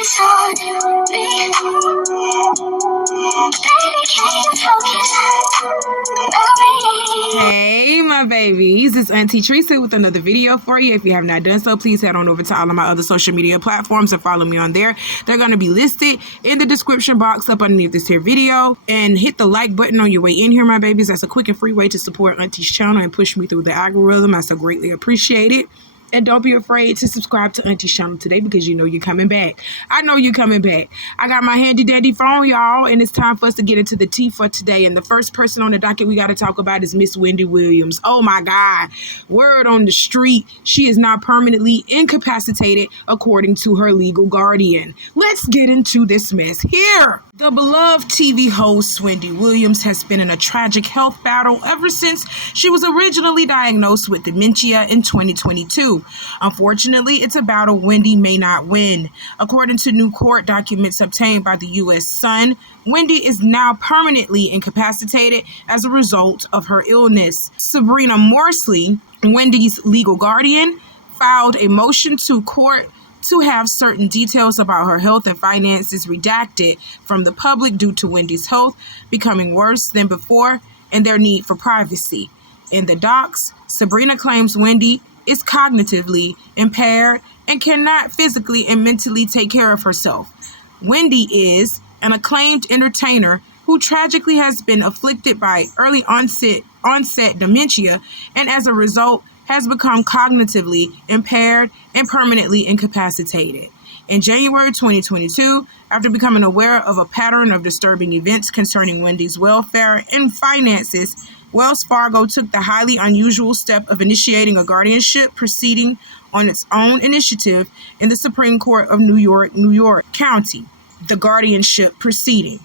Hey my babies, it's Auntie Trice with another video for you. If you have not done so, please head on over to all of my other social media platforms and follow me on there. They're going to be listed in the description box up underneath this here video. And hit the like button on your way in here, my babies. That's a quick and free way to support Auntie's channel and push me through the algorithm. I so greatly appreciate it. And don't be afraid to subscribe to Auntie's channel today because you know you're coming back. I know you're coming back. I got my handy dandy phone, y'all, and it's time for us to get into the tea for today. And the first person on the docket we got to talk about is Miss Wendy Williams. Oh my God. Word on the street. She is now permanently incapacitated according to her legal guardian. Let's get into this mess here. The beloved TV host Wendy Williams has been in a tragic health battle ever since she was originally diagnosed with dementia in 2022. Unfortunately, it's a battle Wendy may not win. According to new court documents obtained by the U.S. Sun, Wendy is now permanently incapacitated as a result of her illness. Sabrina Morsley, Wendy's legal guardian, filed a motion to court to have certain details about her health and finances redacted from the public due to Wendy's health becoming worse than before and their need for privacy. In the docs, Sabrina claims Wendy is cognitively impaired and cannot physically and mentally take care of herself. Wendy is an acclaimed entertainer who tragically has been afflicted by early onset dementia and as a result has become cognitively impaired and permanently incapacitated. In January 2022, after becoming aware of a pattern of disturbing events concerning Wendy's welfare and finances, Wells Fargo took the highly unusual step of initiating a guardianship proceeding on its own initiative in the Supreme Court of New York County, the guardianship proceeding,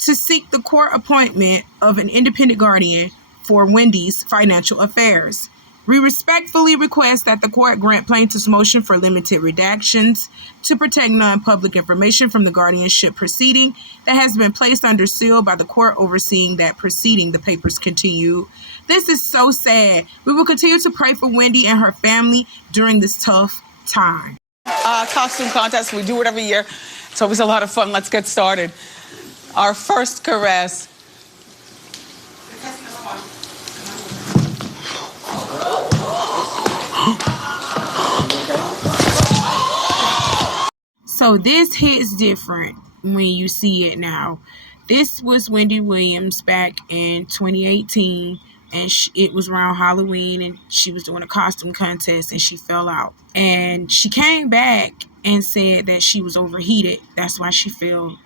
to seek the court appointment of an independent guardian for Wendy's financial affairs. We respectfully request that the court grant plaintiff's motion for limited redactions to protect non-public information from the guardianship proceeding that has been placed under seal by the court overseeing that proceeding. The papers continue. This is so sad. We will continue to pray for Wendy and her family during this tough time. Costume contest. We do it every year. It's always a lot of fun. Let's get started. Our first caress. So this hits different when you see it now. This was Wendy Williams back in 2018, and it was around Halloween, and she was doing a costume contest, and she fell out. And she came back and said that she was overheated. That's why she fell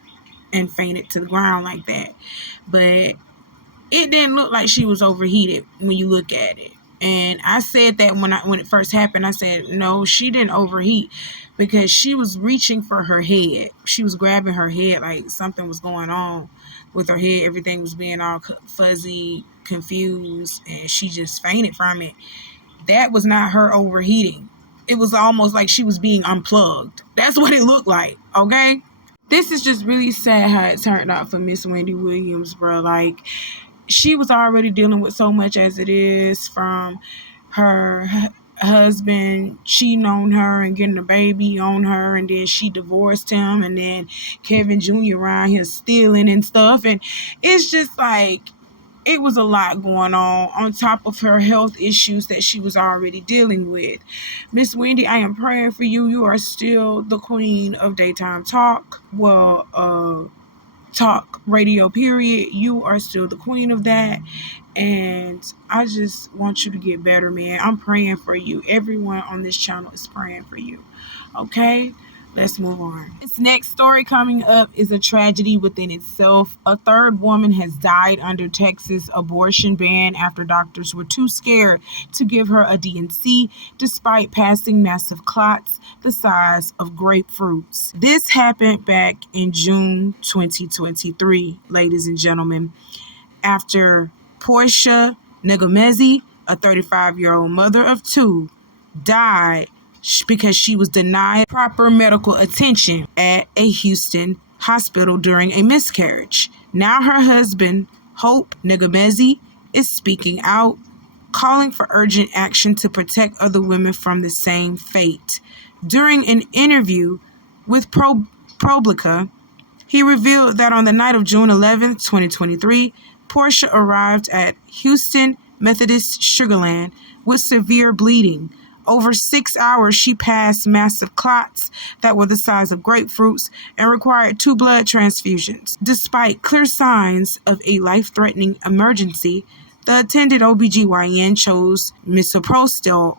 and fainted to the ground like that. But it didn't look like she was overheated when you look at it. And I said that when it first happened, I said, no, she didn't overheat because she was reaching for her head. She was grabbing her head like something was going on with her head. Everything was being all fuzzy, confused, and she just fainted from it. That was not her overheating. It was almost like she was being unplugged. That's what it looked like, okay? This is just really sad how it turned out for Miss Wendy Williams, bro. Like, she was already dealing with so much as it is, from her husband cheating on her and getting a baby on her, and then she divorced him, and then Kevin Jr. around here stealing and stuff. And it's just like, it was a lot going on top of her health issues that she was already dealing with. Miss Wendy, I am praying for you. You are still the queen of daytime talk. Talk radio, period. You are still the queen of that, and I just want you to get better, man. I'm praying for you. Everyone on this channel is praying for you. Okay, let's move on. This next story coming up is a tragedy within itself. A third woman has died under Texas abortion ban after doctors were too scared to give her a D&C despite passing massive clots the size of grapefruits. This happened back in June 2023, ladies and gentlemen, after Portia Negomezi, a 35-year-old mother of two, died because she was denied proper medical attention at a Houston hospital during a miscarriage. Now her husband, Hope Negomezi, is speaking out, calling for urgent action to protect other women from the same fate. During an interview with ProPublica, he revealed that on the night of June 11th, 2023, Portia arrived at Houston Methodist Sugarland with severe bleeding. Over 6 hours, she passed massive clots that were the size of grapefruits and required 2 blood transfusions. Despite clear signs of a life-threatening emergency, the attended OBGYN chose misoprostol,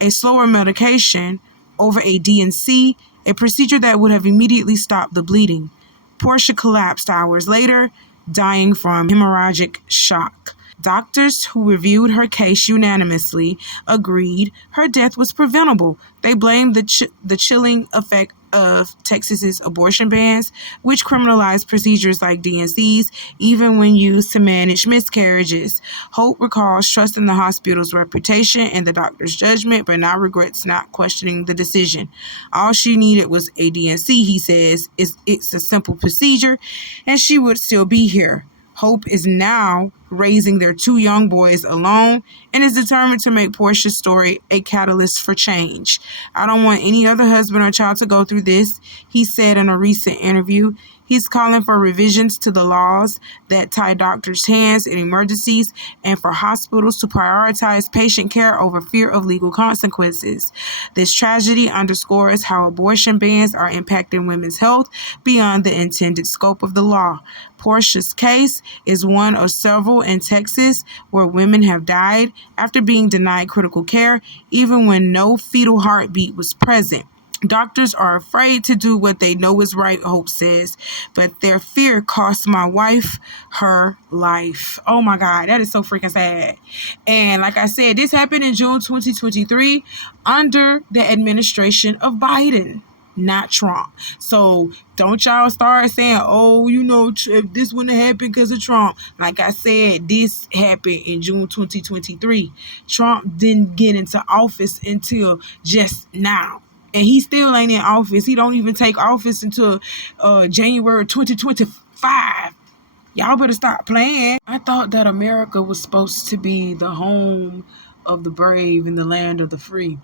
a slower medication, over a DNC, a procedure that would have immediately stopped the bleeding. Portia collapsed hours later, dying from hemorrhagic shock. Doctors who reviewed her case unanimously agreed her death was preventable. They blamed the chilling effect of Texas's abortion bans, which criminalize procedures like DNCs, even when used to manage miscarriages. Hope recalls trusting the hospital's reputation and the doctor's judgment, but now regrets not questioning the decision. All she needed was a DNC, he says. It's a simple procedure, and she would still be here. Hope is now raising their 2 young boys alone and is determined to make Portia's story a catalyst for change. "I don't want any other husband or child to go through this," he said in a recent interview. He's calling for revisions to the laws that tie doctors' hands in emergencies and for hospitals to prioritize patient care over fear of legal consequences. This tragedy underscores how abortion bans are impacting women's health beyond the intended scope of the law. Portia's case is one of several in Texas where women have died after being denied critical care, even when no fetal heartbeat was present. Doctors are afraid to do what they know is right, Hope says, but their fear cost my wife her life. Oh my God, that is so freaking sad. And like I said, this happened in June 2023 under the administration of Biden, not Trump. So don't y'all start saying, oh, if this wouldn't have happened because of Trump. Like I said, this happened in June 2023. Trump didn't get into office until just now. And he still ain't in office. He don't even take office until January 2025. Y'all better stop playing. I thought that America was supposed to be the home of the brave and the land of the free.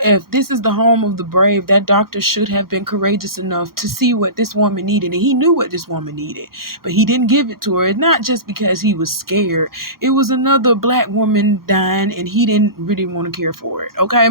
If this is the home of the brave, that doctor should have been courageous enough to see what this woman needed. And he knew what this woman needed, but he didn't give it to her. Not just because he was scared. It was another black woman dying and he didn't really want to care for it, okay?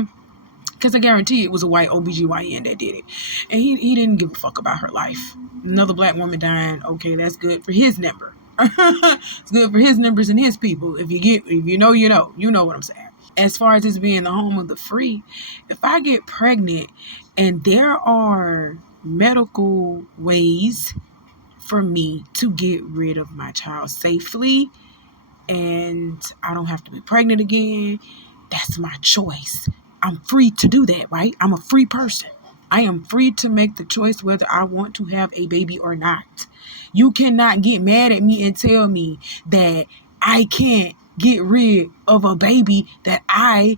Because I guarantee it was a white OBGYN that did it. And he didn't give a fuck about her life. Another black woman dying, okay, that's good for his number. It's good for his numbers and his people. If you know, you know. You know what I'm saying. As far as this being the home of the free, if I get pregnant and there are medical ways for me to get rid of my child safely and I don't have to be pregnant again, that's my choice. I'm free to do that, right? I'm a free person. I am free to make the choice whether I want to have a baby or not. You cannot get mad at me and tell me that I can't get rid of a baby that I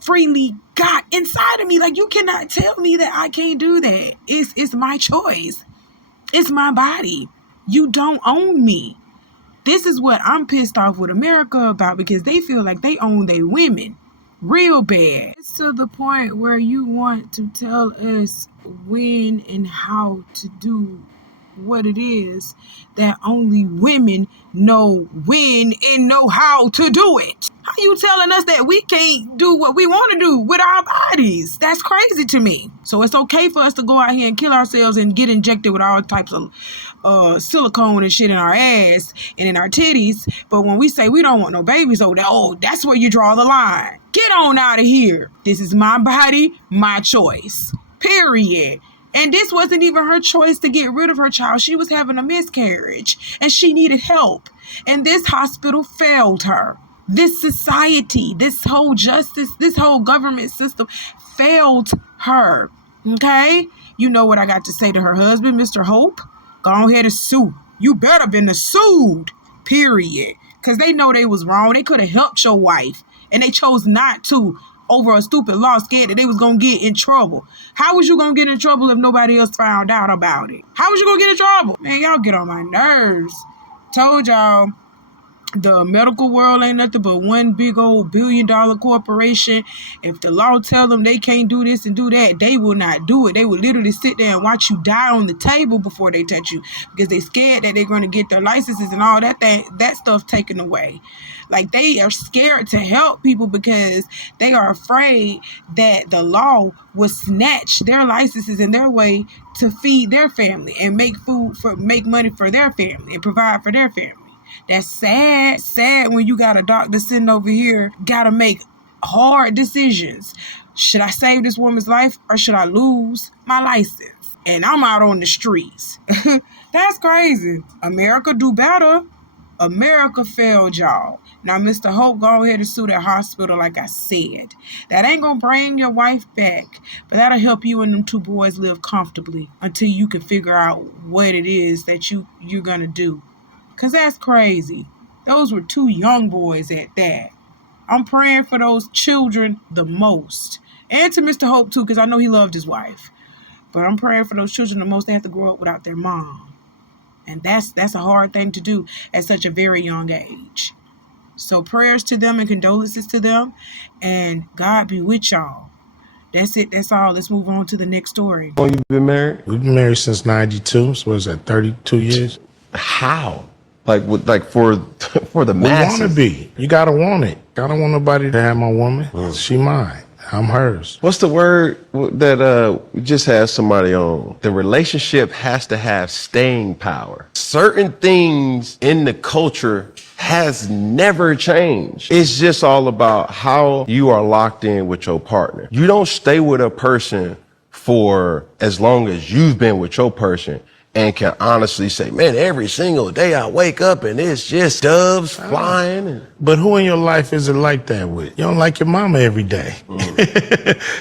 freely got inside of me. Like, you cannot tell me that I can't do that. It's my choice. It's my body. You don't own me. This is what I'm pissed off with America about, because they feel like they own their women real bad. It's to the point where you want to tell us when and how to do what it is that only women know when and know how to do it. How you telling us that we can't do what we want to do with our bodies? That's crazy to me. So it's okay for us to go out here and kill ourselves and get injected with all types of silicone and shit in our ass and in our titties, but when we say we don't want no babies over there, that's where you draw the line. Get on out of here. This is my body, my choice. Period. And this wasn't even her choice to get rid of her child. She was having a miscarriage and she needed help. And this hospital failed her. This society, this whole justice, this whole government system failed her. Okay? You know what I got to say to her husband, Mr. Hope? Go ahead and sue. You better been sued. Period. Because they know they was wrong. They could have helped your wife. And they chose not to over a stupid law, scared that they was going to get in trouble. How was you going to get in trouble if nobody else found out about it? How was you going to get in trouble? Man, y'all get on my nerves. Told y'all The medical world ain't nothing but one big old billion-dollar corporation. If the law tell them they can't do this and do that, they will not do it. They will literally sit there and watch you die on the table before they touch you, because they scared that they're going to get their licenses and all that stuff taken away. Like, they are scared to help people because they are afraid that the law will snatch their licenses and their way to feed their family and make money for their family and provide for their family. That's sad when you got a doctor sitting over here, gotta make hard decisions. Should I save this woman's life or should I lose my license? And I'm out on the streets. That's crazy. America do better. America failed y'all. Now, Mr. Hope, go ahead and sue that hospital like I said. That ain't gonna bring your wife back, but that'll help you and them two boys live comfortably until you can figure out what it is that you're gonna do. Because that's crazy. Those were two young boys at that. I'm praying for those children the most. And to Mr. Hope, too, because I know he loved his wife. But I'm praying for those children the most. They have to grow up without their mom. And that's a hard thing to do at such a very young age. So prayers to them and condolences to them. And God be with y'all. That's it. That's all. Let's move on to the next story. Oh, you've been married? We've been married since 92. So what is that, 32 years? How? Like for the We masses. want to be. You got to want it. I don't want nobody to have my woman. She mine. I'm hers. What's the word that we just had somebody on? The relationship has to have staying power. Certain things in the culture has never changed. It's just all about how you are locked in with your partner. You don't stay with a person for as long as you've been with your person and can honestly say, man, every single day I wake up and it's just doves flying. But who in your life is it like that with? You don't like your mama every day.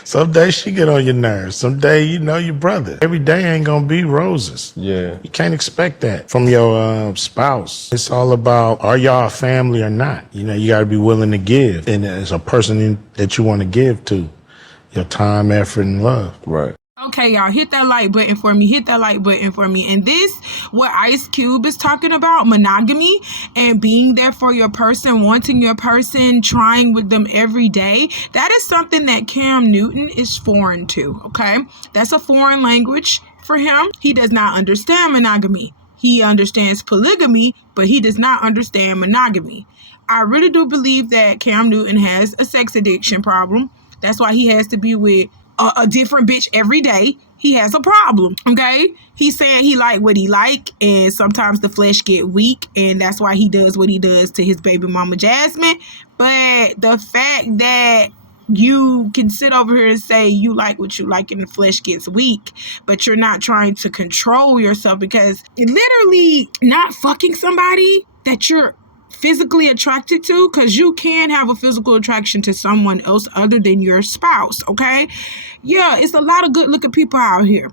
Some days she get on your nerves. Some day you know your brother. Every day ain't gonna be roses. Yeah. You can't expect that from your spouse. It's all about, are y'all a family or not? You know, you gotta be willing to give. And as a person that you want to give to, your time, effort, and love. Right. Okay, y'all, hit that like button for me. Hit that like button for me. And this, what Ice Cube is talking about, monogamy and being there for your person, wanting your person, trying with them every day, that is something that Cam Newton is foreign to, okay? That's a foreign language for him. He does not understand monogamy. He understands polygamy, but he does not understand monogamy. I really do believe that Cam Newton has a sex addiction problem. That's why he has to be with a different bitch every day. He has a problem, okay? He's saying he like what he like, and sometimes the flesh get weak, and that's why he does what he does to his baby mama Jasmine. But the fact that you can sit over here and say you like what you like and the flesh gets weak, but you're not trying to control yourself, because literally not fucking somebody that you're physically attracted to, because you can have a physical attraction to someone else other than your spouse, okay? Yeah, it's a lot of good looking people out here,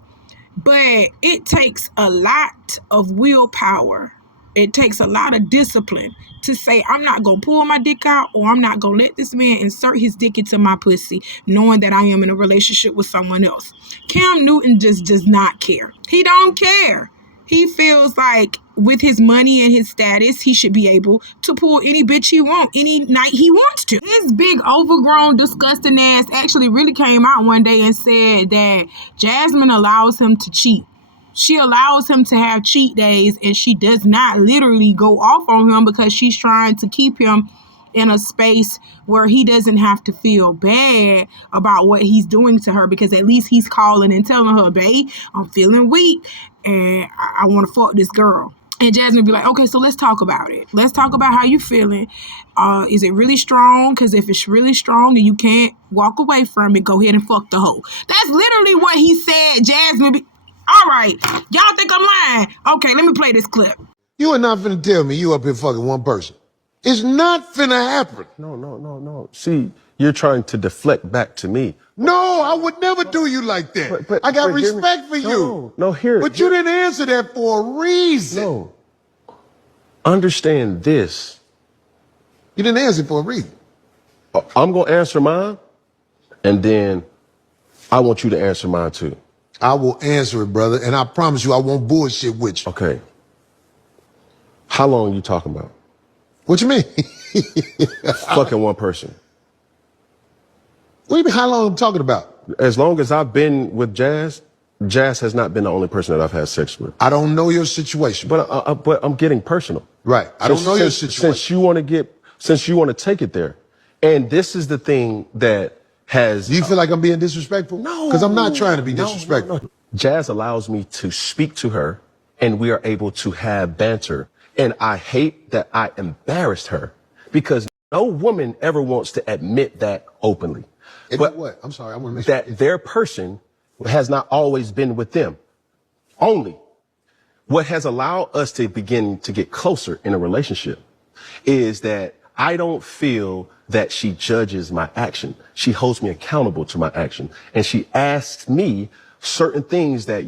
but it takes a lot of willpower. It takes a lot of discipline to say, I'm not gonna pull my dick out, or I'm not gonna let this man insert his dick into my pussy knowing that I am in a relationship with someone else. Cam Newton just does not care. He don't care. He feels like with his money and his status, he should be able to pull any bitch he wants, any night he wants to. His big, overgrown, disgusting ass actually really came out one day and said that Jasmine allows him to cheat. She allows him to have cheat days, and she does not literally go off on him because she's trying to keep him in a space where he doesn't have to feel bad about what he's doing to her, because at least he's calling and telling her, babe, I'm feeling weak and I want to fuck this girl. And Jasmine be like, okay, so let's talk about it. Let's talk about how you feeling. Is it really strong? Because if it's really strong and you can't walk away from it, go ahead and fuck the hoe. That's literally what he said, Jasmine. All right, y'all think I'm lying? Okay, let me play this clip. You are not finna tell me you up here fucking one person. It's not finna happen. No. See, you're trying to deflect back to me. No, I would never do you like that. But I got hear me. respect for you. No, hear it. But you didn't answer that for a reason. No. Understand this. You didn't answer for a reason. I'm going to answer mine, and then I want you to answer mine too. I will answer it, brother, and I promise you I won't bullshit with you. Okay. How long are you talking about? What you mean? Fucking one person. What do you mean, how long I'm talking about? As long as I've been with Jazz, Jazz has not been the only person that I've had sex with. I don't know your situation. But I'm getting personal. Right. I don't know your situation. Since you want to take it there, and this is the thing that has. Do you feel like I'm being disrespectful? No. Because I'm not trying to be disrespectful. No. Jazz allows me to speak to her, and we are able to have banter. And I hate that I embarrassed her because no woman ever wants to admit that openly. But what? I'm sorry. I want to make sure. That their person has not always been with them. Only. What has allowed us to begin to get closer in a relationship is that I don't feel that she judges my action. She holds me accountable to my action. And she asks me certain things that,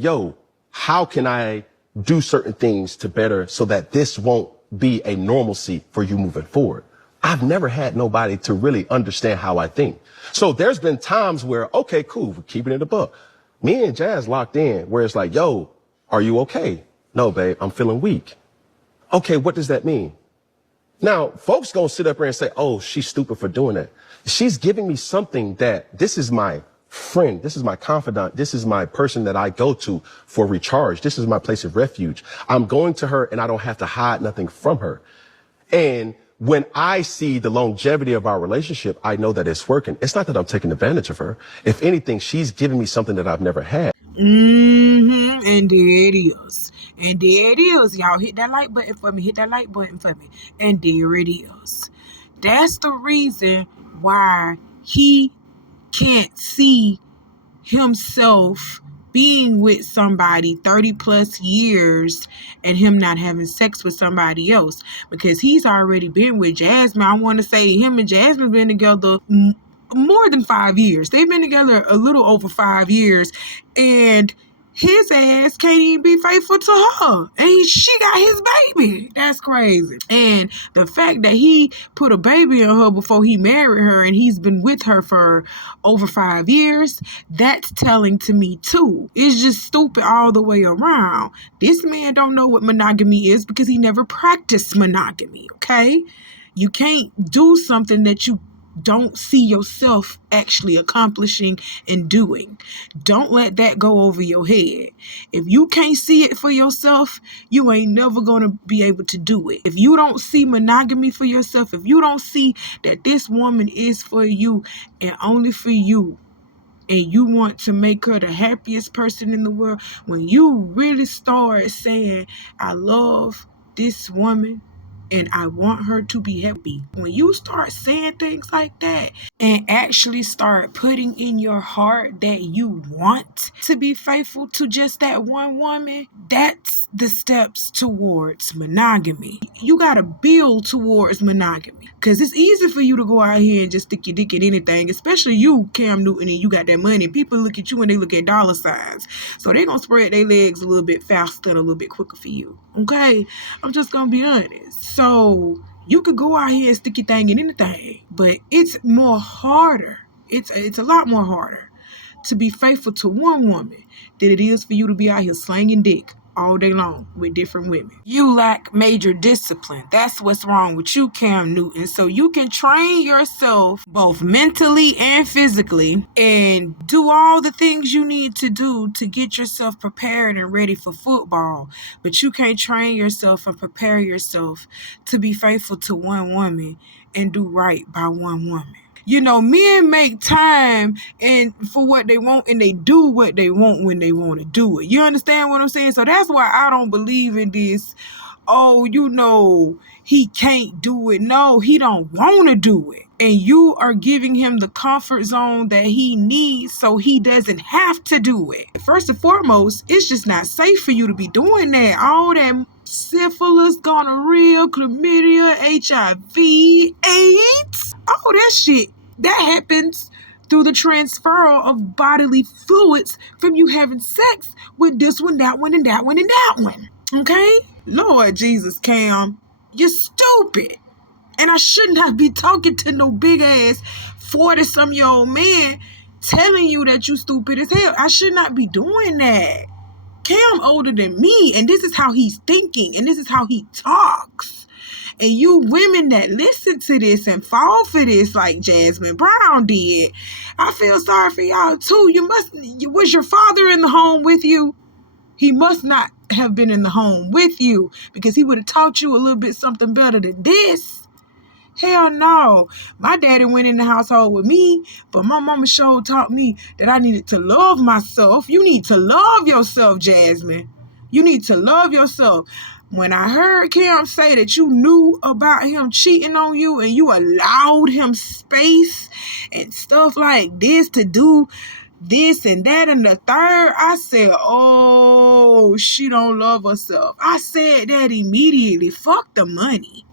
how can I do certain things to better so that this won't be a normalcy for you moving forward? I've never had nobody to really understand how I think. So there's been times where, okay, cool, we're keeping it a buck. Me and Jazz locked in where it's like, are you okay? No, babe, I'm feeling weak. Okay, what does that mean? Now, folks gonna sit up here and say, oh, she's stupid for doing that. She's giving me something that this is my friend. This is my confidant. This is my person that I go to for recharge. This is my place of refuge. I'm going to her and I don't have to hide nothing from her. And when I see the longevity of our relationship, I know that it's working. It's not that I'm taking advantage of her. If anything, she's giving me something that I've never had. And there it is. And there it is. Y'all hit that like button for me. Hit that like button for me. And there it is. That's the reason why he can't see himself being with somebody 30 plus years and him not having sex with somebody else, because he's already been with Jasmine. I want to say him and Jasmine been together more than 5 years. They've been together a little over 5 years, and his ass can't even be faithful to her. And she got his baby. That's crazy. And the fact that he put a baby in her before he married her and he's been with her for over 5 years, that's telling to me too. It's just stupid all the way around. This man don't know what monogamy is because he never practiced monogamy, okay? You can't do something that you don't see yourself actually accomplishing and doing. Don't let that go over your head. If you can't see it for yourself, you ain't never going to be able to do it. If you don't see monogamy for yourself, if you don't see that this woman is for you and only for you, and you want to make her the happiest person in the world, when you really start saying, I love this woman and I want her to be happy. When you start saying things like that and actually start putting in your heart that you want to be faithful to just that one woman, that's the steps towards monogamy. You gotta build towards monogamy, because it's easy for you to go out here and just stick your dick in anything, especially you, Cam Newton, and you got that money. People look at you and they look at dollar signs, so they're gonna spread their legs a little bit faster and a little bit quicker for you, okay? I'm just gonna be honest. So you could go out here and stick your thing in anything, but it's more harder. It's a lot more harder to be faithful to one woman than it is for you to be out here slanging dick all day long with different women. You lack major discipline. That's what's wrong with you, Cam Newton. So you can train yourself both mentally and physically and do all the things you need to do to get yourself prepared and ready for football. But you can't train yourself and prepare yourself to be faithful to one woman and do right by one woman. You know, men make time and for what they want, and they do what they want when they want to do it. You understand what I'm saying? So that's why I don't believe in this, oh, you know, he can't do it. No, he don't want to do it. And you are giving him the comfort zone that he needs so he doesn't have to do it. First and foremost, it's just not safe for you to be doing that. All that syphilis, gonorrhea, chlamydia, HIV, AIDS, all that shit. That happens through the transfer of bodily fluids from you having sex with this one, that one, and that one, and that one. Okay? Lord Jesus, Cam, you're stupid. And I should not be talking to no big ass 40-some-year-old man telling you that you stupid as hell. I should not be doing that. Cam older than me, and this is how he's thinking, and this is how he talks. And you women that listen to this and fall for this like Jasmine Brown did, I feel sorry for y'all too. Was your father in the home with you? He must not have been in the home with you, because he would have taught you a little bit something better than this. Hell no. My daddy went in the household with me, but my mama sure taught me that I needed to love myself. You need to love yourself, Jasmine. You need to love yourself. When I heard Cam say that you knew about him cheating on you and you allowed him space and stuff like this to do this and that and the third, I said, oh, she don't love herself. I said that immediately. Fuck the money.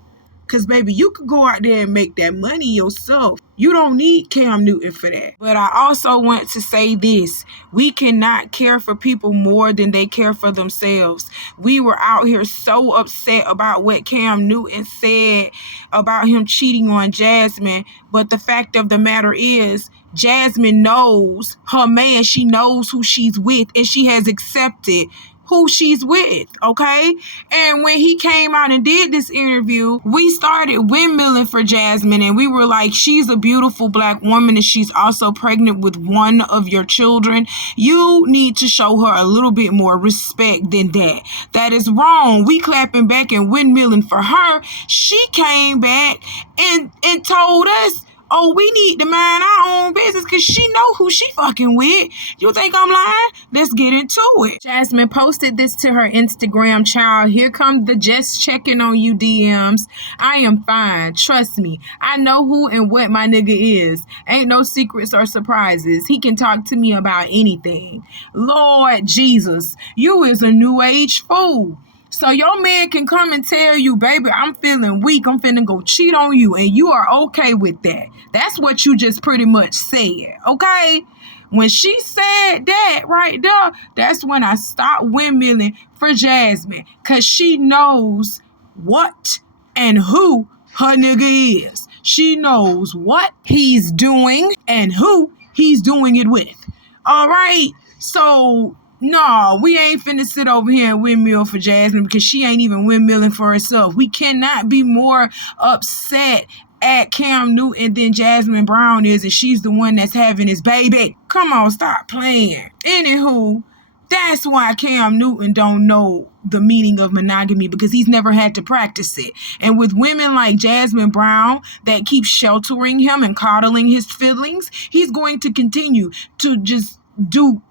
Because, baby, you could go out there and make that money yourself. You don't need Cam Newton for that. But I also want to say this. We cannot care for people more than they care for themselves. We were out here so upset about what Cam Newton said about him cheating on Jasmine. But the fact of the matter is, Jasmine knows her man. She knows who she's with, and she has accepted who she's with, okay? And when he came out and did this interview, we started windmilling for Jasmine, and we were like, she's a beautiful black woman, and she's also pregnant with one of your children. You need to show her a little bit more respect than that. That is wrong. We clapping back and windmilling for her. She came back and told us, oh, we need to mind our own business because she know who she fucking with. You think I'm lying? Let's get into it. Jasmine posted this to her Instagram, child. Here comes the just checking on you DMs. I am fine. Trust me. I know who and what my nigga is. Ain't no secrets or surprises. He can talk to me about anything. Lord Jesus, you is a new age fool. So your man can come and tell you, baby, I'm feeling weak. I'm finna go cheat on you. And you are okay with that. That's what you just pretty much said, okay? When she said that right there, that's when I stopped windmilling for Jasmine. Because she knows what and who her nigga is. She knows what he's doing and who he's doing it with. All right? So no, we ain't finna sit over here and windmill for Jasmine because she ain't even windmilling for herself. We cannot be more upset at Cam Newton than Jasmine Brown is, and she's the one that's having his baby. Come on, stop playing. Anywho, that's why Cam Newton don't know the meaning of monogamy, because he's never had to practice it. And with women like Jasmine Brown that keep sheltering him and coddling his feelings, he's going to continue to just do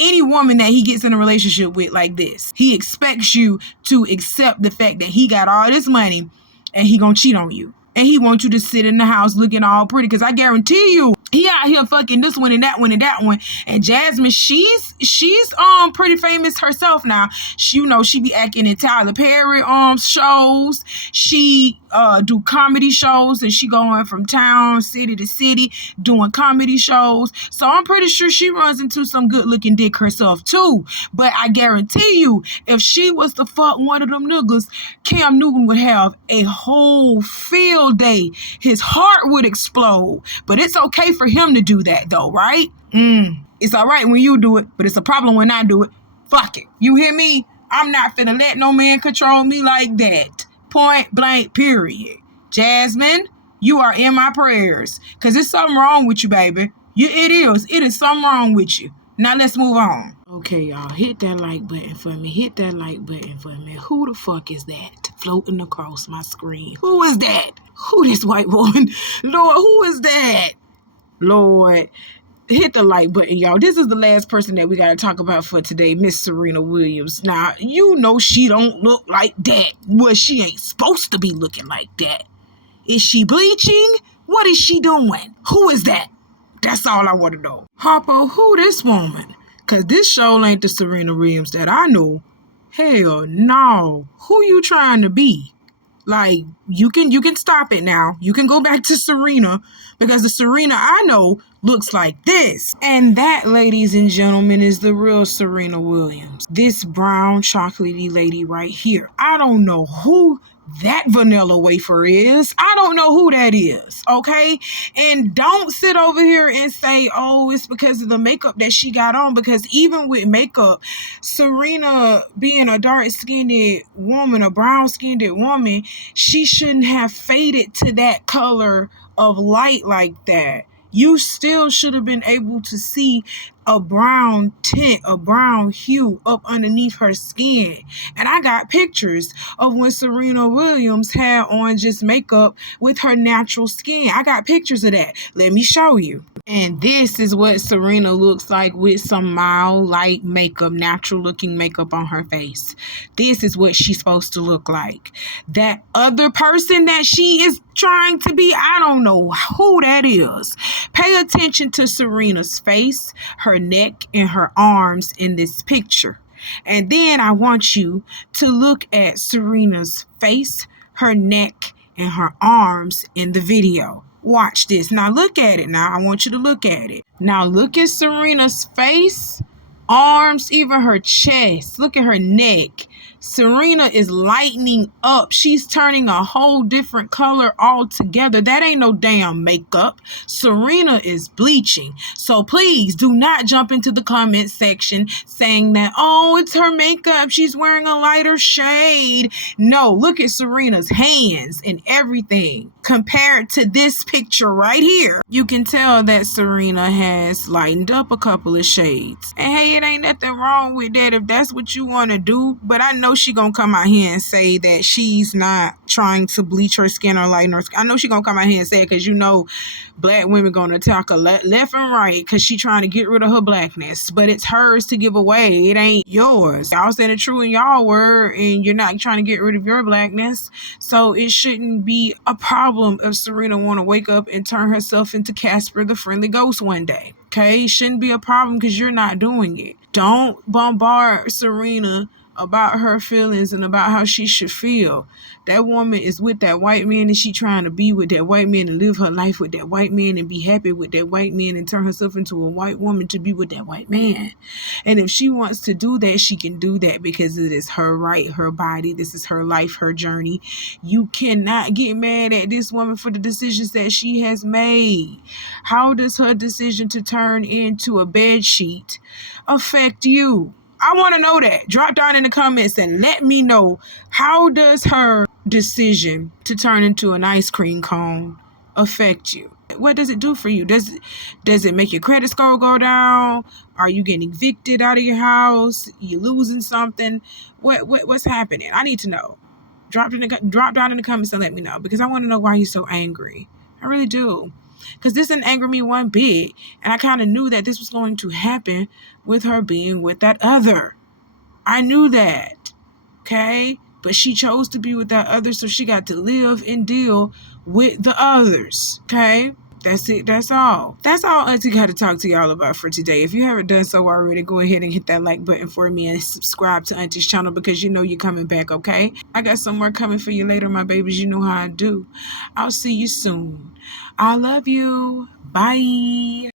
any woman that he gets in a relationship with like this. He expects you to accept the fact that he got all this money and he gonna cheat on you. And he wants you to sit in the house looking all pretty, because I guarantee you, he out here fucking this one and that one and that one. And Jasmine, she's pretty famous herself now. She, you know, she be acting in Tyler Perry shows. She do comedy shows, and she going from town, city to city, doing comedy shows. So I'm pretty sure she runs into some good looking dick herself too. But I guarantee you, if she was to fuck one of them niggas, Cam Newton would have a whole field day. His heart would explode. But it's okay for him to do that though, right? It's all right when you do it, but it's a problem when I do it. Fuck it. You hear me? I'm not finna let no man control me like that. Point blank, period. Jasmine, you are in my prayers. Because there's something wrong with you, baby. It is something wrong with you. Now let's move on. Okay, y'all. Hit that like button for me. Hit that like button for me. Who the fuck is that floating across my screen? Who is that? Who this white woman? Lord, who is that? Lord, hit the like button, y'all. This is the last person that we got to talk about for today, Miss Serena Williams. Now, you know she don't look like that. Well, she ain't supposed to be looking like that. Is she bleaching? What is she doing? Who is that? That's all I want to know. Harpo, who this woman? Because this show ain't the Serena Williams that I know. Hell no. Who you trying to be? Like, you can stop it now. You can go back to Serena, because the Serena I know looks like this. And that, ladies and gentlemen, is the real Serena Williams. This brown chocolatey lady right here. I don't know who that vanilla wafer is. I don't know who that is, okay? And don't sit over here and say, oh, it's because of the makeup that she got on, because even with makeup, Serena being a dark-skinned woman, a brown-skinned woman, she shouldn't have faded to that color of light like that. You still should have been able to see a brown tint, a brown hue up underneath her skin. And I got pictures of when Serena Williams had on just makeup with her natural skin. I got pictures of that. Let me show you. And this is what Serena looks like with some mild, light makeup, natural looking makeup on her face. This is what she's supposed to look like. That other person that she is trying to be, I don't know who that is. Pay attention to Serena's face, her neck, and her arms in this picture. And then I want you to look at Serena's face, her neck, and her arms in the video. Watch this. Now look at it. Now I want you to look at it. Now look at Serena's face, arms, even her chest. Look at her neck. Serena is lightening up. She's turning a whole different color altogether. That ain't no damn makeup. Serena is bleaching. So please do not jump into the comment section saying that, oh, it's her makeup, she's wearing a lighter shade. No, look at Serena's hands and everything. Compared to this picture right here, you can tell that Serena has lightened up a couple of shades. And hey, it ain't nothing wrong with that if that's what you want to do. But I know she gonna come out here and say that she's not trying to bleach her skin or lighten her skin. I know she gonna come out here and say it, because you know black women gonna attack her left and right because she trying to get rid of her blackness. But it's hers to give away. It ain't yours. Y'all said it true in y'all word, and you're not trying to get rid of your blackness. So it shouldn't be a problem if Serena want to wake up and turn herself into Casper the Friendly Ghost one day. Okay? It shouldn't be a problem because you're not doing it. Don't bombard Serena about her feelings and about how she should feel. That woman is with that white man, and she trying to be with that white man and live her life with that white man and be happy with that white man and turn herself into a white woman to be with that white man. And if she wants to do that, she can do that because it is her right, her body. This is her life, her journey. You cannot get mad at this woman for the decisions that she has made. How does her decision to turn into a bed sheet affect you? I want to know that. Drop down in the comments and let me know, how does her decision to turn into an ice cream cone affect you? What does it do for you? Does it make your credit score go down? Are you getting evicted out of your house? You losing something? What's happening? I need to know. Drop down in the comments and let me know, because I want to know why you're so angry. I really do. Because this didn't anger me one bit. And I kind of knew that this was going to happen with her being with that other. I knew that. Okay? But she chose to be with that other, so she got to live and deal with the others. Okay? That's it. That's all. That's all Auntie got to talk to y'all about for today. If you haven't done so already, go ahead and hit that like button for me and subscribe to Auntie's channel, because you know you're coming back, okay? I got some more coming for you later, my babies. You know how I do. I'll see you soon. I love you. Bye.